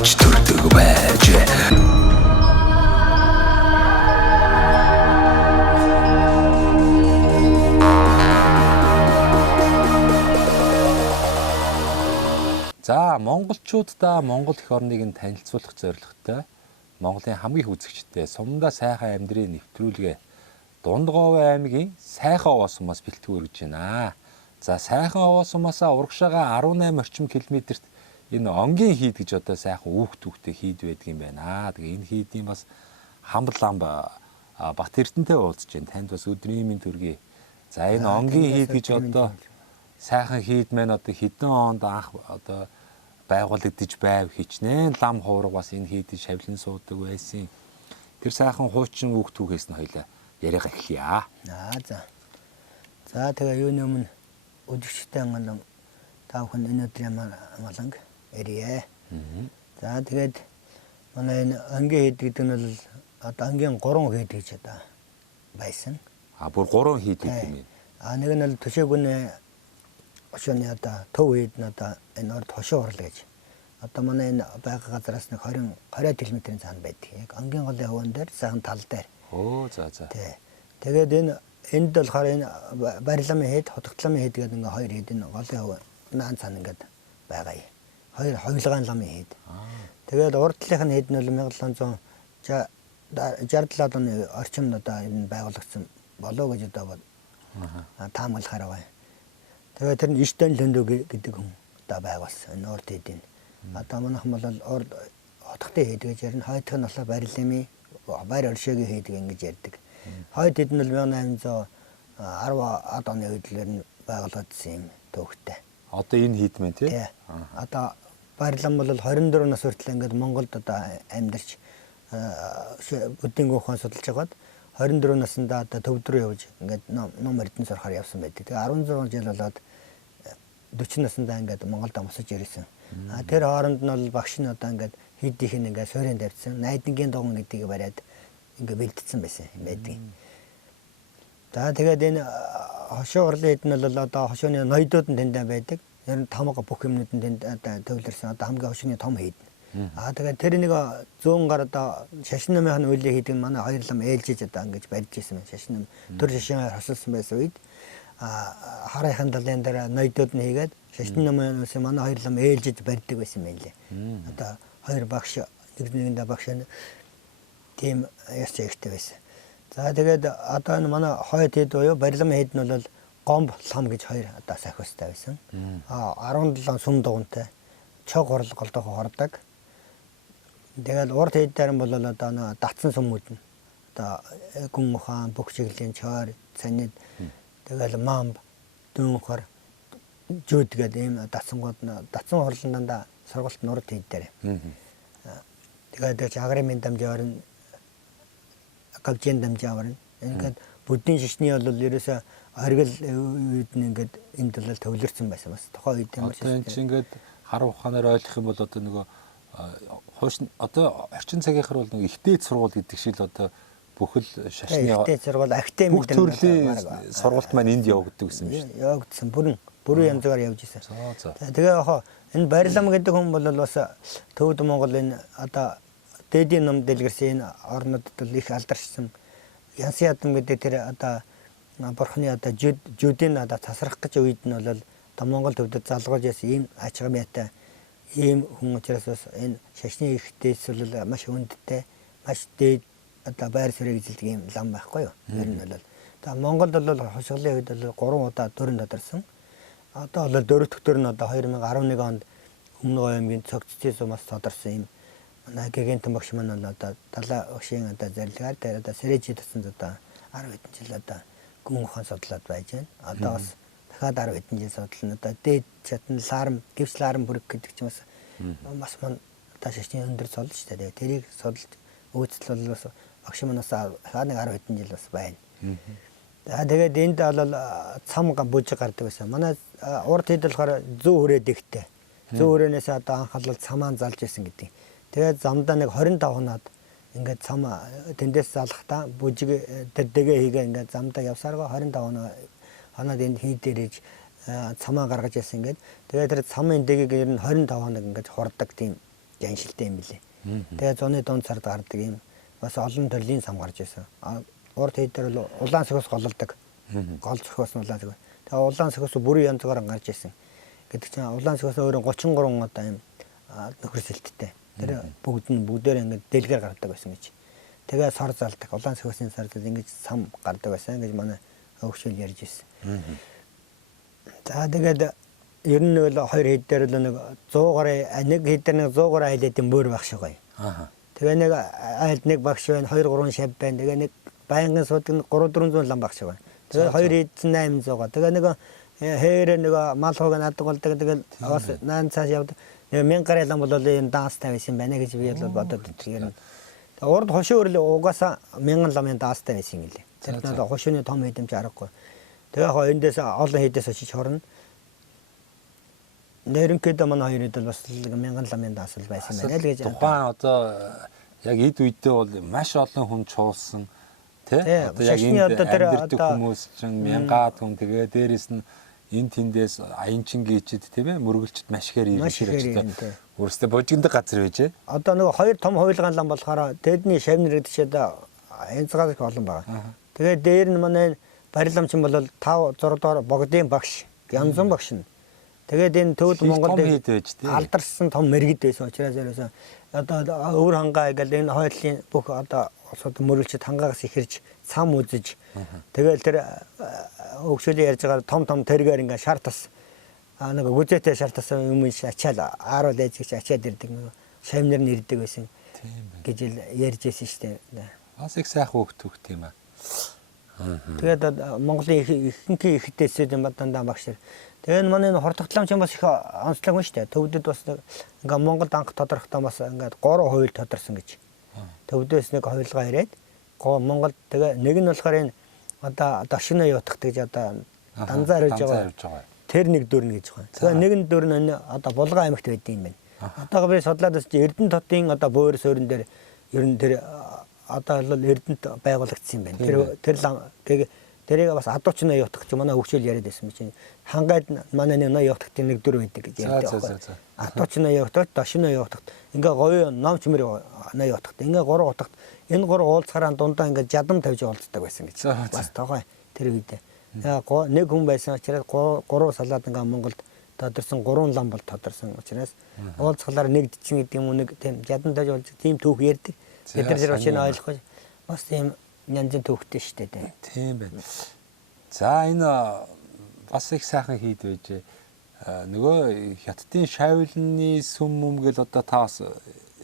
хөвч төрдөг байж. За монголчуудаа Монгол эх орныг нь танилцуулах зорилготой Монголын хамгийн их үзэгчтэй Сумдаа сайхан амьдрын нэвтрүүлгээ Дундговь аймгийн Сайхан овоо сумаас бэлтгэн өргөж байна. За Сайхан овоо сумаасаа урагшаага 18 орчим километрт энэ онгийн хийд гэж одоо сайхан үүхтүүхтэй хийд байдаг юм байна. Тэгээ энэ хийдийн бас хамблам Бат Эрдэнэтэй уулзж байна. Танд бас өдрийн минь төргий. За энэ онгийн хийд гэж одоо сайхан хийд маань одоо хэдэн онд анх одоо байгуулагдаж байв хичнээн лам хуурга бас энэ хийдийг шавлан суудаг байсан. Тэр сайхан хуучин үг түүхээс нь хоёлаа яриага эхлэе. За тэгээ юуны өмнө өдөрчтэй ангалан та бүхэн энэ өдрийн амгаланг ирье. За тэгээд манай энэ ангийн хийд гэдэг нь бол одоо ангийн 3 хийд гэж одоо байсан. Бүр 3 хийд гэдэг юм. Нэг нь бол төшөөгүн Хошооны одоо төв үед нь одоо энэ орд хошоо орлоо гэж. Одоо манай энэ байга газараас нэг 20 км-ийн цаана байдаг. Яг ангийн голын хөвөн дээр сайхан тал дээр. За. Тэгээд энд болохоор энэ барилмын хэд, хотготламын хэд гэдэг ингээ хоёр хэд энэ голын хөвөн наан цаана ингээд байгаа юм. Хоёр хойлогын ламын хэд. Тэгээд урд талынх нь хэд нь бол 1967 оны орчимд одоо энэ байгуулагдсан болов гэж одоо таамаглахаар байгаа. Тэгээд тэр нь Иштен Лөндөө гэдэг хүн одоо байгуулсан энэ урд хэдийн. Одоо манайхан бол урд хотготын хэд гэж ярина. Хойдох нь болохоор барилмын байр оршигийн хэд ингэж ярьдаг. Хойд хэд нь 1810 оны үед л байгуулагдсан юм төвхтэй. Одоо энэ хэд мэн тий? Одоо барилам бол 24 нас хүртэл ингээд Монголд одоо амьдарч бүдийн гүнхэн судалж байгаад 24 наснда одоо төв рүү явж ингээд ном эрдэнэ сурахаар явсан байдаг. Тэгээ 16 жил болоод 40 наснда ингээд Монголд амсаж ирсэн. Тэр хооронд нь бол багш нь одоо ингээд хийдийнх нь ингээд суурин тавьсан. Найдангийн дуган гэдгийг бариад ингээд бэлдсэн байсан юм байдаг. За тэгээд энэ хошоо урлын хэд нь бол одоо хошооны ноёдууд нь тэнд байдаг. Ер нь тамга бүх юмнууд нь тэнд одоо төвлөрсөн. Одоо хамгийн хошооны том хэд. Тэгээд тэр нэг 100 гар одоо шашин намын үеийн хийдэг нь манай хоёр лам ээлжиж одоо ингэж барьж ирсэн байна. Шашин нам төр шашин хосолсон байсан үед хараахан далайн дээр ноёдууд нь хийгээд шашин намын үеийн манай хоёр лам ээлжиж барьдаг байсан юм лээ. Одоо хоёр багш нэгэндээ багш тийм яс чигтэй байсан. За тэгээд одоо энэ манай хойд хэд буюу барилмын хэд нь бол гомб лам гэж хоёр одоо сахиустай байсан. 17 сүм дугуйтай чог хурал голдох хордог. Тэгээд урд хэд дээр бол одоо датсан сүмүүд нь одоо гүн ухаан, бүх чиглийн чойр, цанид тэгээд мамб, дүүнхор, жүүд гэдэг ийм датсангууд нь датсан хурлын дандаа сургалт нурд хэд дээр. Тэгээд агрын дамжаар нь гавжин дамжаар нь ингээд бүдгийн шишний бол ерөөсө оргил үед нь ингээд энд бол төвлөрсөн байсан бас тухайн үед юм шиг. Одоо чинь ингээд хар ухаанаар ойлгох юм бол одоо нөгөө хуучин одоо орчин цагийнхаар бол нэг ихтэй сургууль гэдэг шиг л одоо бүхэл шашны ихтэй сургууль академи бүх төрлийн сургуульд маань энд явагддаг гэсэн юм шүү дээ. Явагдсан бүрэн янзгаар явж исэн. Тэгээ яг энэ барилам гэдэг хүн бол бас Төвд Монгол энэ одоо дээдийн ном дэлгэрсэн энэ орнуудад л их алдаршсан. Янсын ядам гэдэг тэр одоо бурхны одоо жүдийн одоо тасрах гэж үед нь бол одоо Монгол төвдөд залгуулж яасан ийм ачаамьяатай ийм хүн учраас бас энэ шашны ихтэйс бол маш хүндтэй, маш дээд одоо байр суурийг эзэлдэг ийм лам байхгүй юу? Ер нь бол одоо Монголд бол хошголын үед бол 3 удаа дөрөнд тодорсон. Одоо бол дөрөвдөх дөрөв нь одоо 2011 онд Өмнөд аймгийн цогцтой сумаас тодорсон ийм манай гэгэнтэн багш маань бол одоо далай өгшийн одоо зарилгаар дээр одоо сэрэж татсан одоо 10 хэдэн жил одоо гүн ухаан судлаад байж байна. Одоо бас дахиад 10 хэдэн жил судлана. Одоо дээд чадан ларм, гівс ларм бүрэг гэдэг ч бас маань одоо шашны өндөр судалж шүү дээ. Тэрийг судалж үүсэл бол бас багш манаас дахиад нэг 10 хэдэн жил бас байна. Тэгээд энд бол цам бужиг гардаг байсан. Манай урд хэд болохоор зүү хүрээд ихтэй. Зүү хүрээнээс одоо анхаалал цамаан залж исэн гэдэг. Тэгээд замдаа нэг 25 хоноод ингээд цам тэндээс залхтаа бүжиг тэр дэгээ хийгээ ингээд замдаа явсаргаа 25 хоноод энд хий дээр иж цамаа гаргаж яасан ингээд тэгээд тэр цамын дэгийг ер нь 25 хоног ингээд хурдаг тийм жаншилтай юм билээ. Тэгээ зуны дунд сард гардаг юм бас олон төрлийн сам гарч байсан. Урд хэд дээр бол улаан сөхөс гололдог. Гол сөхөс нь улаан сөхөс. Тэгээ улаан сөхөс бүрийн янзгаар гарч ирсэн. Гэдэг чинь улаан сөхөс өөрөө 33 одоо юм нөхөрсөлттэй. Тэр бүгдээр ингээд дэлгэр гардаг байсан гэж. Тэгээ сар залдаг. Улаан сөхөсийн сар зал ингэж сам гардаг байсан гэж манай өвчл ярьж ирсэн. За тэгээд ер нь бол хоёр хэд дээр л нэг 100 гараа нэг хэд дээр нэг 100 гараа айлын бөөр багш гоё. Тэгээ нэг айлд нэг багш байна, 2 3 шав байна. Тэгээ нэг байнгын суудаг 3 400 лам багш байна. Тэгээ хоёр хэд 800. Тэгээ нэг хээрээ нэг мал хог надаг болдог. Тэгээд бас наан цааш явдаг. Нэг 1000 гараа лам бол энэ данс тавьсан байна гэж би бол бодод тэр. Урд хошуу өрл угаасаа 1000 ламын даастай байсан юм лээ. Тэр нь хошууны том хэдэмж аргагүй. Тэгээ хоёрдоос олон хэдээс очиж хорно. Нэрэнхэд манай хоёрыг бол бас 1000 ламын даасл байсан байна л гэж. Тухайн одоо яг эд үедээ бол маш олон хүн чуулсан тий. Одоо яг энэ амьдэрдэг хүмүүс чинь мянгаад хүн тэгээ дээрэс нь энэ тэндээс аянчин гीчэд тийм ээ мөргөлчд маш ихээр ирж өөрөөсөө божигддаг газар байжээ. Одоо нэг хоёр том хуйлгаан лам болохоор тэдний шавнэр гэдчихэд янзгаар их олон байгаа. Тэгээд дээр нь манай барилгамчин бол 5 6 доор богдын багш, янзан багш нь. Тэгээд энэ төвд Монголд алдарсан том мэрэгд байсан учраас ерөөсөө одоо өвөр хангаа гэл энэ хойдлын бүх одоо мөргөлчд хангаагаас ихэрж сам үзэж тэгэл тэр өгшөлийн ярьж байгаа том тэргээр ингээ шар тас нэг гүзээтэй шар тас юм ачаал ааруул ээжигч ачаад ирдэг нэг шавнэр нь ирдэг байсан гэж ярьж байсан шүү дээ. Бас их сайхан хөвгт тийм аа. Тэгээд Монголын ихэнх ихтэйсүүд юм дандаа багш. Тэгээд манай хортогтломч бас их онцлог байна шүү дээ. Төвдөд бас ингээ Монголд анх тодорхойлтоо бас ингээ 3 хувилд тодорсон гэж. Төвдөөс нэг хувилгаа ирээд Монголд тэгээ нэг нь болохоор энэ одоо дошино юутах гэж одоо данзаар хийж байгаа. Тэр нэг дүрнэ гэж байна. Тэгээ нэгэн дүр нь одоо Булган аймагт байдаг юм байна. Одоо би судлаад бас Эрдэнэ хотын одоо бөөр суурин дээр ер нь тэр одоо бол Эрдэнэт байгуулагдсан юм байна. Тэрийг бас адуучна юутах гэж манай хөгжил яриад байсан чинь хангайд манай нэг юутахтын нэг дүр байдаг гэж ярьдаг байхгүй. Адуучна юутах, дошино юутах. Ингээ гоё ном чимэр юутах. Ингээ 3 утагт энэ 3 уулзахаараа дундаа ингээ жадам тавьж уулздаг байсан гэж. Бас тогой тэр үед. Яг нэг хүн байсан учраас 3 салаад ингээ Монголд тодорсон 3 лам бол тодорсон учраас уулзахлаар нэг дчин гэдэг юм уу нэг тийм жадам тавьж уулздаг тийм түүх ярьдаг. Бид нар очиж ойлгох бас тийм янзын төвхтэй шүү дээ. Тийм байна. За энэ бас их сайхан хийд байжээ. Нөгөө хятадын шавлны сүм гэл одоо та бас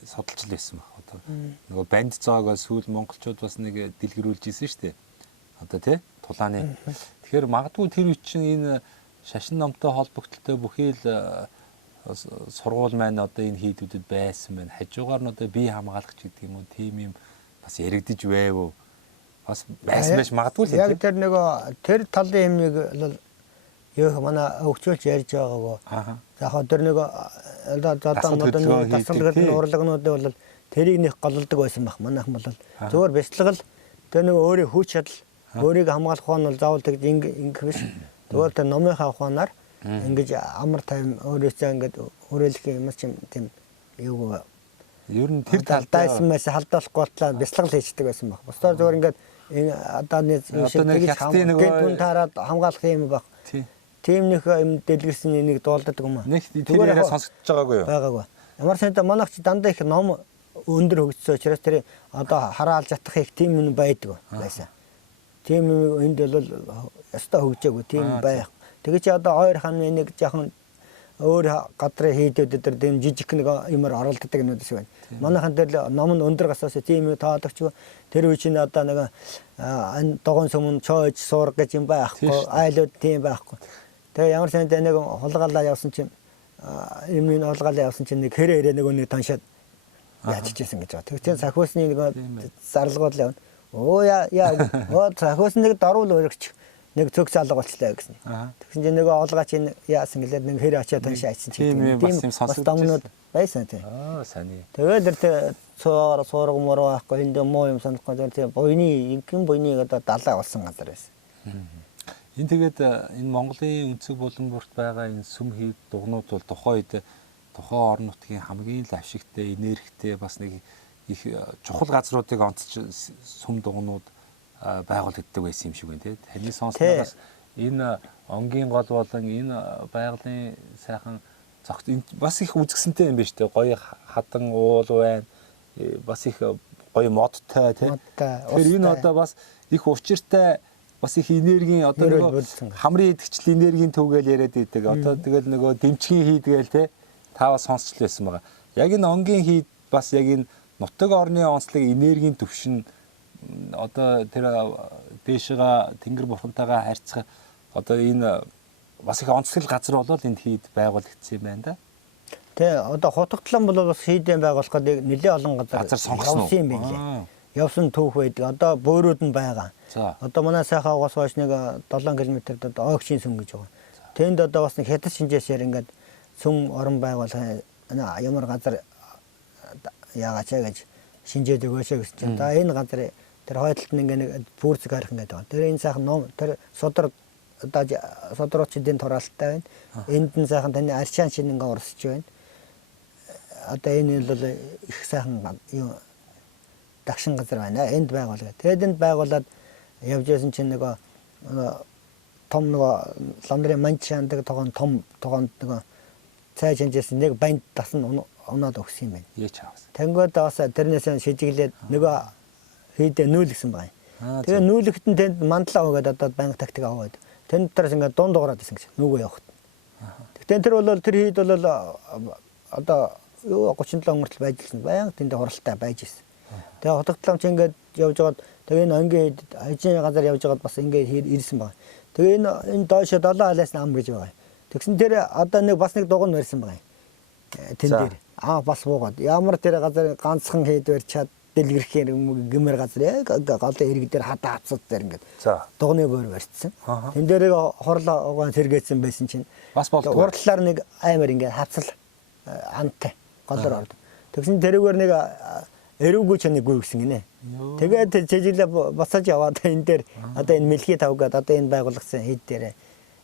судалж лээсэн баг. Одоо нөгөө банд зоогоос сүүл монголчууд бас нэг дэлгэрүүлж исэн шүү дээ. Одоо тий тулааны. Тэгэхээр магадгүй тэр үе чинь энэ шашин номтой холбогдлолтой бүхий л сургууль маань одоо энэ хийдүүдэд байсан байна. Хажуугаар нь одоо бие хамгаалагч гэдэг юм уу тийм юм бас яригдж байв. Бас байсан байж магадгүй л яг тэр нөгөө тэр талын юмныг бол юу манай өвчүүлж ярьж байгаагүй. За хаа тэр нөгөө одоо тасалгал урлагнуудыг бол тэрийг нэг гололдог байсан баг. Манайхан бол зөвхөн бяцлагал тэр нөгөө өөрийн хүч чадал өөрийг хамгаалах нь бол заавал тэгж ингэх биш. Зөвхөн тэр номынхаа ухаанаар ингэж амар тайм өөрөөсөө ингэж өрөөлөх юм чинь тийм юу ер нь тэр талдайсан байсан халдуулахгүй болтлаа бяцлагал хийждэг байсан баг. Бусдаар зөвхөн ингэж энэ одоо нэг хүн таарад хамгаалах юм баг. Тийм нэг юм дэлгэрсэн нэг дуулдаг юм аа. Нэг тэрээрээ сонсогдож байгаагүй юу? Байгаагүй. Ямар ч юм манайх ч дандаа их ном өндөр хөгжсөн учраас тэр одоо хараалж чадах их тийм юм байдаг байсан. Тийм юм энд бол ястаа хөгжөөгүй тийм байх. Тэгээ чи одоо ойр ханы нэг жоохон өөр гадрын хийдэд тэр тийм жижиг нэг юмар оролддог юмуд шиг байна. Манайхан дээр ном нь өндөр гасаас тийм юм таадагч тэр үе чинь одоо нэг энэ догоон сүмэн чойж суурах гэж юм байхгүй. Айлууд тийм байхгүй. Тэгээ ямар ч нэг хулгаалаа явсан чинь юмны хулгаалаа явсан чинь нэг хэрэг нэг таншаад яачижсэн гэж байна. Тэгвэл сахиусны нэг зарлгууд л явна. Оо яа сахиус нэг даруул өргөч нэг цог залга болчлаа гэсэн. Тэгсэн чинь нөгөө олгаач яасан гэлээд нэг хэрэг очиад таншаачсан чинь тийм бас домнууд байсан тийм. Сайн. Тэгээд тэр суурга мурга байхгүй энд муу юм санахгүй тийм буйны инхэн буйныг одоо далаа болсон газар байсан. Энэ тэгээд энэ Монголын өнцөг булан бүрт байгаа энэ сүм хийд дугнууд бол тухайн үед тухайн орон нутгийн хамгийн л авшигтай, энергитэй бас нэг их чухал газруудыг онцч сүм дугнууд байгуулагддаг байсан юм шиг байна тий. Таны сонсноор бас энэ онгийн гол болон энэ байгалийн сайхан цогт бас их үзэсгэлэнтэй юм байна шүү дээ. Гоё хадан уул байна. Бас их гоё модтой тий. Тэгэхээр энэ одоо бас их учиртай бас их энергийн одоо нөгөө хамрын идэвхжил энергийн төвгээл яриад идэг. Одоо тэгэл нөгөө дэмчгийн хийдгээл тий. Та бас сонсч л байсан байгаа. Яг энэ онгийн хийд бас яг энэ нутаг орны онцлог энергийн төвшин одоо тэр дээшээ тэнгэр бурхантайгаа харьцах одоо энэ бас их онцлог газар болол энд хийд байгуулагдсан юм байна да. Тэ одоо хутагтлан бол бас хийдэн байгуулахад нэлээд олон газар сонгосон юм байна. Явсан түүх байдаг. Одоо бөөрүүд нь байгаа. Одоо манай сайхан угаас хойш нэг 7 км-д одоо Ойгшийн сүм гэж байгаа. Тэнд одоо бас нэг хятад шинжээсээр ингээд сүм орон байгуулах ямар газар яагаач гэж шинжээд өгөөсэй гэсэн чинь. За энэ газар тэр хойдолд нь ингээд нэг пүүрцэг харах ингээд байгаа. Тэр энэ сайхан ном тэр содрог одоо содрогчдын тураалттай байна. Энд нь сайхан таны арчаан шин ингээд урсч байна. Одоо энэ бол их сайхан юу дагшин газар байна. Энд байгуулгаа. Тэгэд энд байгуулад явж байсан чинь нөгөө том нөгөө ламдрын манчаандаг тогоон том тогоонд нөгөө цай шинжсэн нэг банд тасн унаад өгсөн юм байна. Яаж авсан. Тэнгүүд бас тэрнээс шижиглээд нөгөө хийдэ нүүлгсэн байна. Тэгээ нүүлэгт нь тэнд мандлаа өгөөд одоо банк тактик аваад тэнд дотроос ингээд дунд дуурайд байсан гэж нүгөө явахт. Тэгтээ тэр бол тэр хийд бол одоо 37 өнгөртөл байж гисэн баян тэнд хуралтай байж гисэн. Тэгээ хотогтломч ингээд явж байгаад тэгээ энэ ангийн ажийн газар явж байгаад бас ингээд ирсэн байна. Тэгээ энэ доошо 7 халаас ам гэж байгаа. Тэгсэн тэр одоо нэг бас нэг дугуй нэрсэн байгаа. Тэн дээр бас буугаад ямар тэр газар ганцхан хэд барьчаад дэлгэрхээр гэмэр газар яг голын ирэг дээр хадаа хацууд дээр ингээд дугны боор барьцсан. Тэн дээр хорлоо угаан сэргээсэн байсан чинь бас болдог. Урдлаар нэг аймаар ингээд хацал антай голоор орд. Тэгсэн тэрүүгээр нэг эрүүгүй ч нэг гүйгсэн гинэ. Тэгээд жижиглээ босож яваад энэ дээр одоо энэ мэлхий тавгаад одоо энэ байгуулагдсан хэд дээр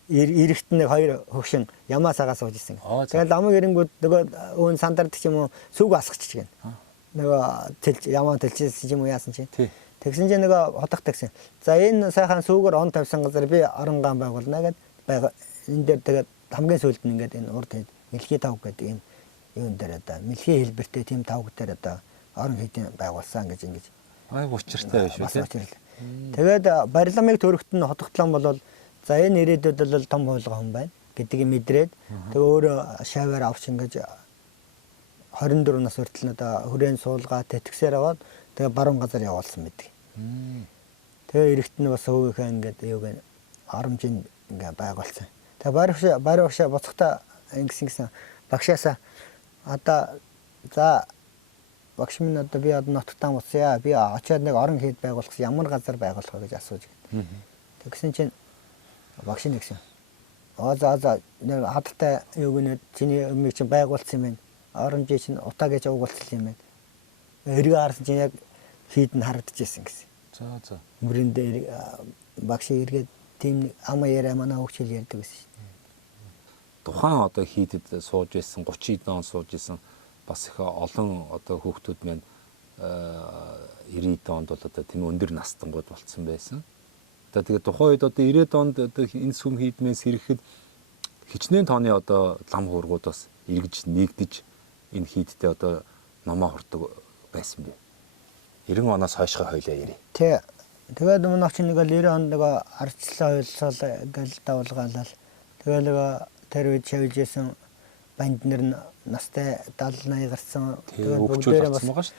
эрэхт нэг хоёр хөвшин ямаасагаас сууж ирсэн. Тэгээд ламаг эрэнгүүд нөгөө өвн сандардаг юм уу сүг асгачих гэн. Нөгөө ямаа тэлчихсэн юм уу яасан чинь. Тэгсэн чинь нөгөө хотогт гэсэн. За энэ сайхан сүгээр он тавьсан газар би оронгаан байгуулна гэд энэ дээр тэгээд хамгийн сүүлд нь ингээд энэ урд мэлхий тавг гэдэг юм юун дээр одоо мэлхий хэлбэртэй тийм тавг дээр одоо орон хэдийн байгуулсан гэж ингэж. Учиртай биш үү тийм. Тэгээд барилгамыг төрөхт нь хотогтлон болол за энэ ирээдүйд бол том хуулга хүн байна гэдгийг мэдрээд тэгээ өөрөө шаваар авч ингэж 24 нас хүртэл одоо хүрээнд суулгаа тэтгсээр аваад тэгээ баруун газар явуулсан байдаг. Тэгээ эрэгт нь бас өөгийнхээ ингээд юуг харамжинд ингээ байгуулсан. Тэгээ барь багшаа буцахтаа ингэсэн багшаасаа одоо за багш минь одоо би одоо нотгтан уцъя. Би очиод нэг орон хэд байгуулах ямар газар байгуулах вэ гэж асууж байна. Тэгсэн чинь багш нь гэсэн. За нэг хаттай юуг нэ чиний өмнө чинь байгуулсан юм байна. Оронжи чинь утаа гэж уугуулсан юм байна. Эргээ харсан чинь яг хийд нь харагдчихсэн гэсэн. За. Мөрөнд багш эргээд тийм ама яриа манай хөгжил ярьдаг гэсэн. Тухайн одоо хийдэд сууж байсан 30 хэдэн он сууж байсан бас их олон одоо хүүхдүүд маань 90-д онд бол одоо тийм өндөр настангууд болцсон байсан. Одоо тэгээд тухайн үед одоо 90-д онд одоо энэ сүм хийдмээс ирэхэд хичнээн тооны одоо лам хуургууд бас эргэж нэгдэж энэ хийдтэй одоо номоо хурдаг байсан бэ. 90 оноос хойшоо хойлоо ярив. Тэгээд өмнө ч нэг 90 онд нэг арчлаа хуйлсал гэл давлгаалал. Тэгээд нэг тэр үед шавж исэн банднэр настай 70-80 гарсан. Тэгээд бүгдээрээ бас байгаа шүү.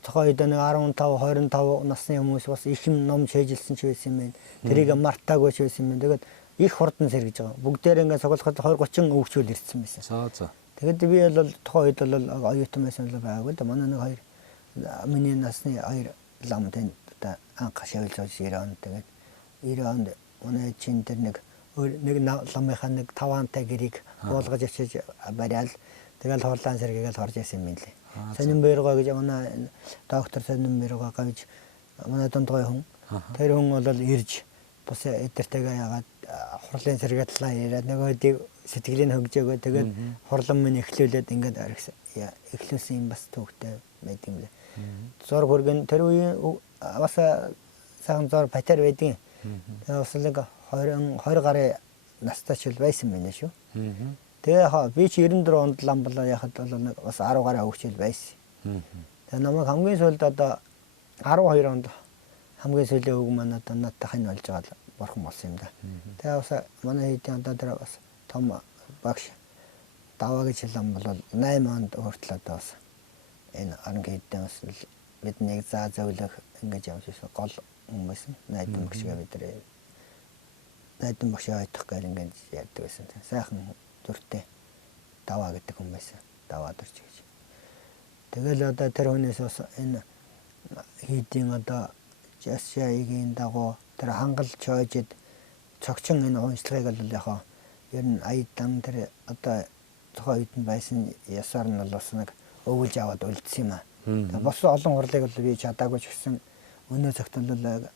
Тухайн үед нэг 15 25 насны хүмүүс бас их ном шийдэлсэн ч байсан юм байна. Тэрийг мартаагүй ч байсан юм байна. Тэгээд их хурдан сэргэж байгаа. Бүгдээрээ ингээд цуглахад 20 30 өвчүүл ирсэн байсан. За. Тэгээд би бол тухайн үед бол оюутан байсан л байгаагүй да. Манай нэг хоёр миний насны хоёр лам тэнд одоо анх шавж 90 онд тэгээд 90 онд манай чин тэр нэг ламынхаа нэг 5 антай гэрийг буулгаж очиж бариал тэгэл хорлаан сэргээгээл хорж яасан юм лээ. Сонин Бэргоо гэж манай доктор Сонин Бэргоо гавж манай дундгой хүн. Тэр хүн бол ирж бус эдэртэйгээ ягаад хурлын сэргээтлаа яриад нөгөөдийг сэтгэлийн хөгж өгөө тэгээд хурлан минь эхлүүлээд ингээд эхлүүлсэн юм бас төвхтэй байдаг юм лээ. Зураг хөргөн тэр үеийн бас сайхан зур патер байдгийн. Тэгээ бас нэг 20 гарын настай ч байсан байна шүү. Тэгээ би ч 94 онд ламблаа яхад бол нэг бас 10 гараа хөгжил байсан. Тэгээ намайг хамгийн сүүлд одоо 12 онд хамгийн сүүлийн үг маань одоо надтай хань болж байгаа бурхан болсон юм да. Тэгээ бас манай хэдийн одоо тэр бас том багш даваа гэж хэлсэн бол 8 онд хүртэл одоо бас энэ ангийн бас биднийг заа зөвлөх ингэж явуулсан гол хүмүүс найдан багш гэж бид найдан багш айтах гэр ингэж ярьдаг байсан. Сайхан зүртэй даваа гэдэг хүн байсан. Даваа дурч гэж. Тэгэл одоо тэр хүнээс бас энэ хийдийн одоо жашаагийн дагуу тэр хангалж хойжид цогчин энэ уншлагыг бол яг ер нь аядан тэр одоо тухайн үед нь байсан ясаар нь бол бас нэг өвлж аваад үлдсэн юм аа. Бос олон хурлыг бол би чадаагүй ч гэсэн өнөө цагт бол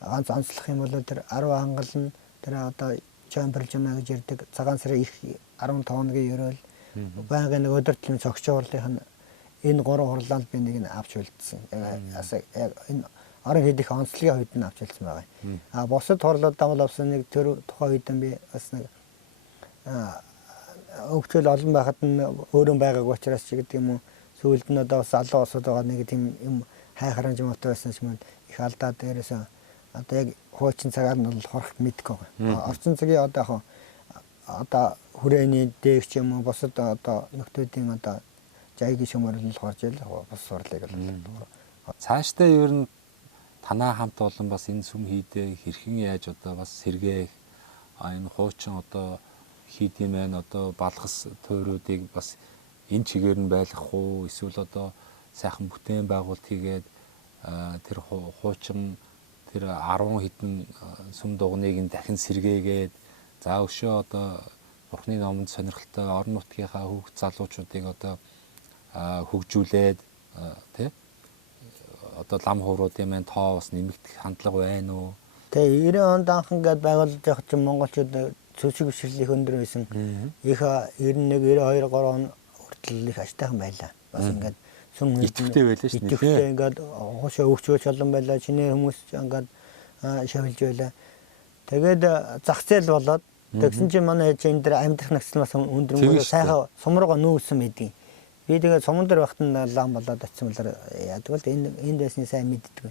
ганц онцлох юм бол тэр 10 хангал нь тэр одоо чамберлжна гэж ярьдаг цагаан сарын их 15 хоногийн ерөөл байнгын нэг өдөртлийн цогч хурлын энэ 3 хурлаанд би нэг нь авч үлдсэн. Яг энэ орон хэдих онцлогийн үед нь авч үлдсэн байгаа. А босод хурлуудаа бол бас нэг тэр тухайн үед нь би бас нэг өвчл олон байхад нь өөрөө байгаагүй учраас ч гэдэг юм уу сүүлд нь одоо бас алуу осод байгаа нэг тийм юм хайхаранж мотой байсан ч юм их алдаа дээрээс одоо яг хуучин цагаар нь бол хорхт мэдгүй байгаа. Орчин цагийн одоо хүрээний дээгч юм уу босод одоо нөхдүүдийн одоо жайгийн шумөрлөл хорж ил бос сурлыг бол цаашдаа ер нь танаа хамт олон бас энэ сүм хийдэ хэрхэн яаж одоо бас сэргээх энэ хуучин одоо хийдэм байх одоо балгас тойруудыг бас энэ чигээр нь байлгах уу эсвэл одоо сайхан бүтээн байгуулалт хийгээд тэр хуучин тэр 10 хэдэн сүм дугныг нь дахин сэргээгээд за өшөө одоо Бурхны номонд сонирхолтой орон нутгийнхаа хүүхд залуучуудыг одоо хөгжүүлээд тий одоо лам хувруудын маань тоо бас нэмэгдэх хандлага байна уу? Тэгээ 90 онд анхан гээд байгуулж явах чинь монголчууд цөцөг бишрлэх өндөр байсан. Их 91 92 3 он хүртэл их аштайхан байлаа. Бас ингээд сүм итгэвтэй байлаа шүү дээ. Итгэвтэй ингээд хоошоо өгчөөч олон байлаа. Чиний хүмүүс ингээд шавилж байлаа. Тэгээд зах зээл болоод тэгсэн чинь манай ээж энэ дэр амьдрах нөхцөл бас өндөр мөрөө сайхан сумрууга нүүсэн мэдээ. Би тэгээд суман дээр багт нь лам болоод очсон бол яадаг бол энэ дэсний сайн мэддэг.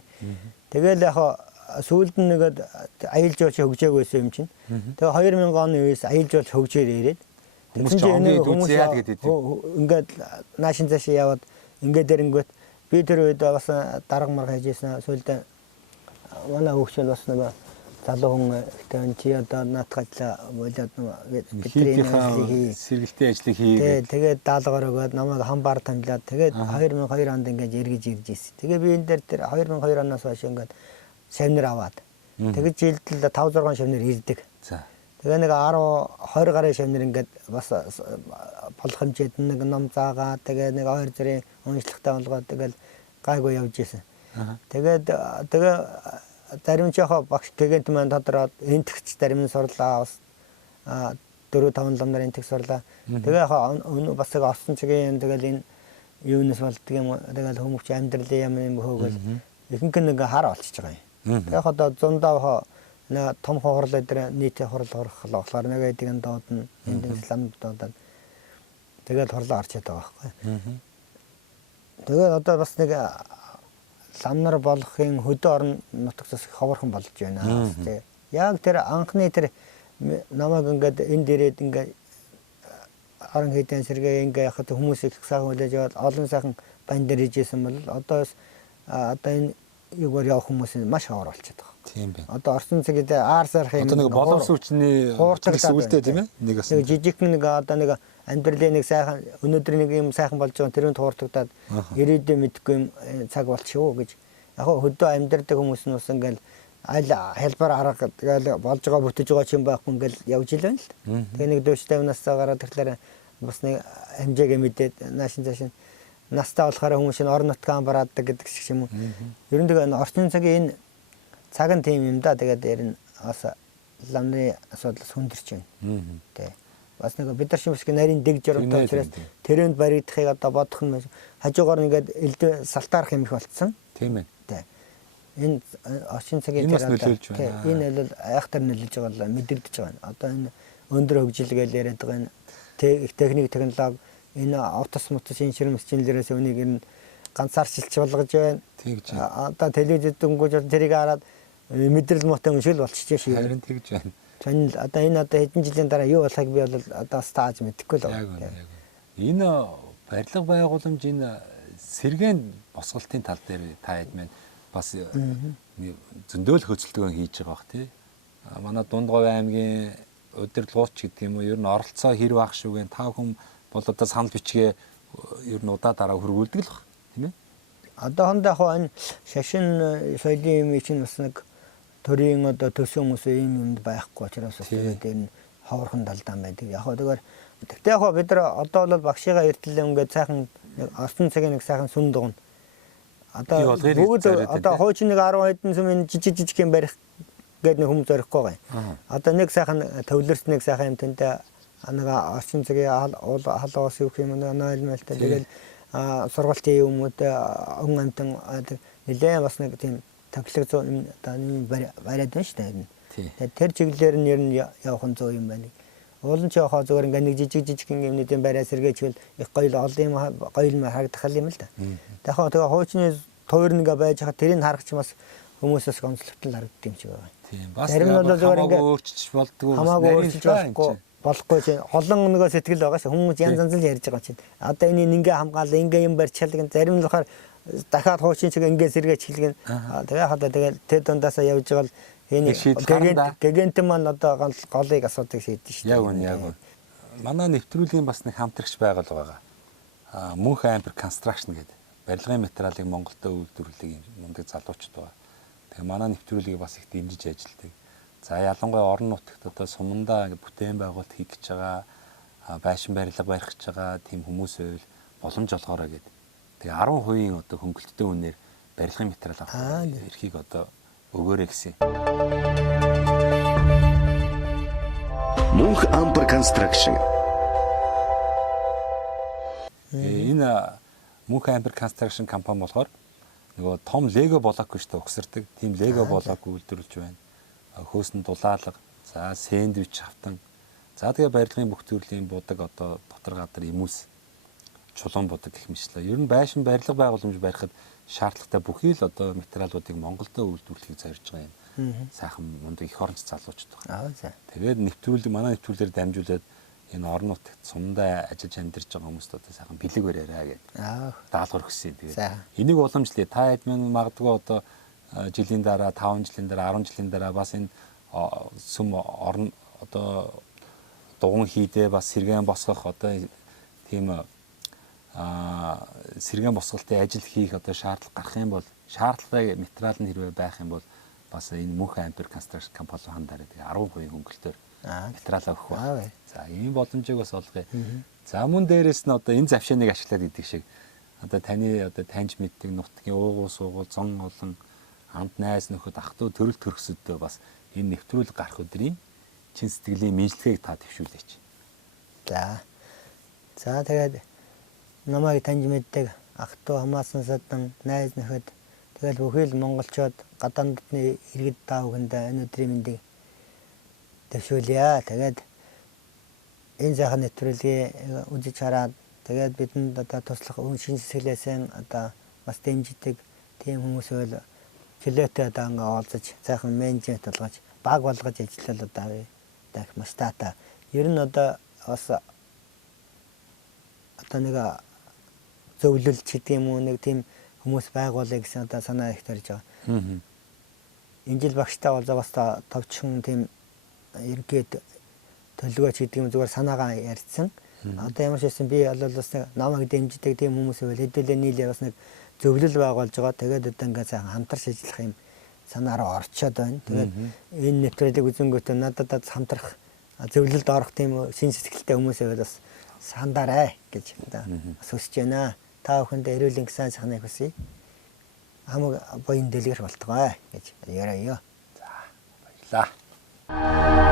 Тэгээд яг сүүлд нь нэгэд аялал жуулч хөгжөөг байсан юм чинь. Тэгээ 2000 оны үеэс аялал жуулч хөгжөөр ирээд тэгсэн чинь хүмүүс яад гэдэг. Ингээд наашин цааш яваад ингээд дэрэнгүүт би тэр үед бас дарга марга хийжсэн. Сүүлдээ манай хөгжөөл бас нэг залуу хүн ихтэй чи одоо наатгажлаа болоод бидний сэргэлтийн ажлыг хийгээд тэгээд даалгаар өгөөд намайг хамбаар тамлаад тэгээд 2002 онд ингээд эргэж ирж ирсэн. Тэгээ би энэ дээр тэр 2002 оноос хойш ингээд шавнар аваад тэгээд жилдээ 5 6 шавнар ирдэг. За. Тэгээ нэг 10 20 гарын шавнар ингээд бас болох хэмжээд нэг ном заагаа тэгээ нэг 2 зэрэг уншлагатай болгоод тэгэл гайгүй явж исэн. Тэгээд зарим ч яг багш гэгэнт маань тодроод энтгч зарим нь сурлаа бас 4 5 ламнаар энтгч сурлаа. Тэгээ яг бас нэг орсон чигийн тэгэл энэ юунаас болдго юм тэгэл хүмүүч амьдралын юм хөөгөл ихэнх нэг хар болчихж байгаа юм. Яг одоо зундаа нэг том хурлаа дээр нийтийн хурал болохоор нэг эдгээр доод нь энэ ислам дуудаад тэгээд хурлаа орчод байгаа байхгүй. Тэгээд одоо бас нэг ламнар болохын хөдөө орон нутагтаас ховорхон болж байна. Тэ яг тэр анхны тэр намайг ингээд энэ дээрээд ингээд орон хэдэн сэргээ ингээд яхад хүмүүсийг сайхан хүлээж аваад олон сайхан банд дээр хийжсэн бол одоо энэ юугаар явах хүмүүс маш хавар болчиход байгаа. Тийм байна. Одоо орсон цагт аарсарх юм. Одоо нэг боломжсүвчний сүлдээ тийм ээ. Нэг бас жижиг нэг одоо нэг амьдралын нэг сайхан өнөөдөр нэг юм сайхан болж байгаа тэрүүнд хууртагдаад ирээдүйд мэдгүй юм цаг болчихоо гэж. Яг хөдөө амьдрдаг хүмүүс нь ус ингээл аль хэлбэр арга тэгэл болж байгаа бүтэж байгаа юм байхгүй ингээл явж илвэн л. Тэгээ нэг 40 50 наснаас гараад тэгэхээр бас нэг хэмжээгээ мэдээд наашин цаашин настай болохоор хүмүүс нь орон нутгаа барааддаг гэдэг шиг юм уу. Ер нь тэгээ орчин цагийн энэ цаг нь тийм юм да. Тэгээд ер нь бас ламны асуудал хүндэрч байна. Аа. Тэ. Бас нэг бид нар шимсг нарийн дэг журамтай учраас Тийм. тэрөнд баригдахыг одоо бодох нь хажуугаар ингээд элдв салтаарах юм их болцсон. Тийм ээ. Тэ. Энэ орчин цагийн Энэ бас тэр нөлөөлж байна. Тэ. Энэ бол айхтар нөлөөлж байгаа л мэдэгдэж байгаа. Одоо энэ өндөр хөгжил гэж яриад байгаа энэ техник технологи энэ автос мотос энэ ширмэсчнлэрээс үнийг ер нь ганцаарчилж болгож байна. Тэгж. Одоо телевизэд дөнгөж тэрийг хараад мэдрэл мотой үншил болчихж шээ. Харин тэгж байна. Тань одоо энэ одоо хэдэн жилийн дараа юу болохыг би бол одоо стааж мэдэхгүй л Яг байна. үнэ. Энэ барилга байгууламж энэ сэргээн босголтын тал дээр та хэд маань бас зөндөөл хөцөлтгөө хийж байгаа бах тий. Манай Дундгов аймгийн удирдлагууч гэдэг юм уу ер нь оролцоо хэр байх шүүгэн та хүн бол одоо санал бичгээ ер нь удаа дараа хөрвүүлдэг л баг тийм ээ. Одоо хондоо энэ шашин соёлын юм чинь бас нэг төрийн одоо төсөн хүмүүс ийм юмд байхгүй учраас бас тэгээд энэ ховорхон талдаан байдаг. Яг хөө тэгтээ яг бид нар одоо бол багшигаа эртэлээ ингээд сайхан орчин цагийн нэг сайхан сүн дугна. Одоо бүгд одоо хуучин нэг 10 хэдэн сүмийн жижиг юм барих гэдэг нэг хүмүүс барихгүй байгаа. Одоо нэг сайхан төвлөрс нэг сайхан юм тэнтэй нэг орчин цагийн халуус юу юм нойлмалтай тэгэл сургалтын юмуд өн амтан нэлээ бас нэг тийм тоглог зоо одоо бариад байна шүү дээ. Тэгээд тэр чиглэлээр нь ер нь явах нь зөө юм байна. Уулын ч явахаа зүгээр ингээ нэг жижиг юмнуудын бариа сэргээчвэл их гоё л олон юм гоё юм харагдах юм л да. Тэгэхээр хуучны тойр ингээ байж хаа тэрийг харах ч бас хүмүүсээс гомцлогтол харагддаг юм шиг байна. Тийм. Бас зарим нь бол зүгээр ингээ өөрчилж болдгоо хамаагүй өөрчилж болохгүй чинь олон нөгөө сэтгэл байгаа ш хүмүүс янз янз л ярьж байгаа чинь. Одоо энэ ингээ хамгаалаа ингээ юм барьчихлаа зарим нь болохоор дахиад хуучин чиг ингээ сэргээч хэлгэн тэгээ хадаа тэгэл тэ дундаасаа явж байгаа л энэ гэгэнт маань одоо голыг асуудаг шийдэж шүү дээ. Яг үнэ яг үнэ. Манай нэвтрүүлгийн бас нэг хамтрагч байгал байгаа. Мөнх Ампер Construction гэдэг барилгын материалыг Монголд үйлдвэрлэдэг мундаг залуучууд байгаа. Тэгээ манай нэвтрүүлгийг бас их дэмжиж ажилладаг. За ялангуяа орон нутагт одоо сумандаа бүтээн байгуулалт хийх гэж байгаа, байшин барилга барих гэж байгаа тийм хүмүүс байвал боломж олгоорой гэдэг. Тэгээ 10% одоо хөнгөлөлттэй үнээр барилгын материал авах эрхийг одоо өгөөрэй гэсэн. Мөнх Ампер Construction. Энэ Мөнх Ампер Construction компани болохоор нөгөө том лего блок гэж төгсөрдөг. Тийм лего блок үйлдвэрлэж байна. Хөөсн дулаалга, за сэндвич хавтан. За тэгээ барилгын бүх төрлийн будаг одоо дотор гадар имүүс чулуун будаг гэх мэтлээ. Ер нь байшин барилга байгууламж барихад шаардлагатай бүхий л одоо материалуудыг Монголдо үйлдвэрлэхийг зорж байгаа юм. Сайхан мундаг эх оронч залуучд байгаа. Тэгээд нэвтрүүлэг манай нэвтрүүлгээр дамжуулаад энэ орон нутагт сумдаа ажиллаж амьдарч байгаа хүмүүст одоо сайхан бэлэг бариараа гэдэг. Даалгавар өгсөн. Тэгээд энийг уламжлая. Та хэд мэн магадгүй одоо жилийн дараа 5 жилийн дараа 10 жилийн дараа бас энэ сүм орон одоо дугуун хийдэ бас сэргээн босгох одоо тийм сэргээн босголтын ажил хийх одоо шаардлага гарах юм бол шаардлагатай материал нь хэрвээ байх юм бол бас энэ Мөнх Ампер Construction компани хандаараа тэгээ 10% хөнгөлөлтөөр материал авах байна. За ийм боломжийг бас олгоё. За мөн дээрэс нь одоо энэ завшааныг ашиглаад идэх шиг одоо таны одоо таньж мэддэг нутгийн уугуул суугуул зон олон хамт найз нөхөд ах トゥ төрөл төрөсөдөө бас энэ нэвтрүүлэг гарах өдрийн чин сэтгэлийн мэдлэгийг та төвшүүлээч. За тэгээд намайг таньж мэддэг ах トゥ хамаасан садан найз нөхөд тэгэл бүхэл монголчууд гадаад нутгийн иргэд та бүхэндээ энэ өдрийн мэндийг төвшүүлье. Тэгээд энэ сайхан нэвтрүүлгийг үзэж хараад тэгээд бидэнд одоо туслах шин сэтгэлээсээ одоо бас дэмждэг тийм хүмүүс байл чөлөөтэй одоо ингээ олзож сайхан менежмент болгож баг болгож ажиллал одоо дах маш таатай. Ер нь одоо бас одоо нэг зөвлөлч гэдэг юм уу нэг тийм хүмүүс байгуулъя гэсэн одоо санаа их төрж байгаа. Энэ жил багштай бол бас товчхон тийм ерөнхийд төлөвлөгөөч гэдэг юм зүгээр санаагаа ярьсан. Одоо ямар ч байсан би бол бас нэг намайг дэмждэг тийм хүмүүс байл хэдүүлээ нийлээ бас нэг зөвлөл байгуулж байгаа. Тэгээд одоо ингээ сайхан хамтарч ажиллах юм санаараа орчоод байна. Тэгээд энэ нэвтрүүлгийг үзэнгүүтээ надад хамтрах зөвлөлд орох тийм шин сэтгэлтэй хүмүүс байвал бас сандаарай гэж бас хүсэж байна. Та бүхэндээ эрүүл сайн сайхныг хүсье. Хамаг буян дэлгэр болтугай гэж яриа. За баярлаа. баярлалаа.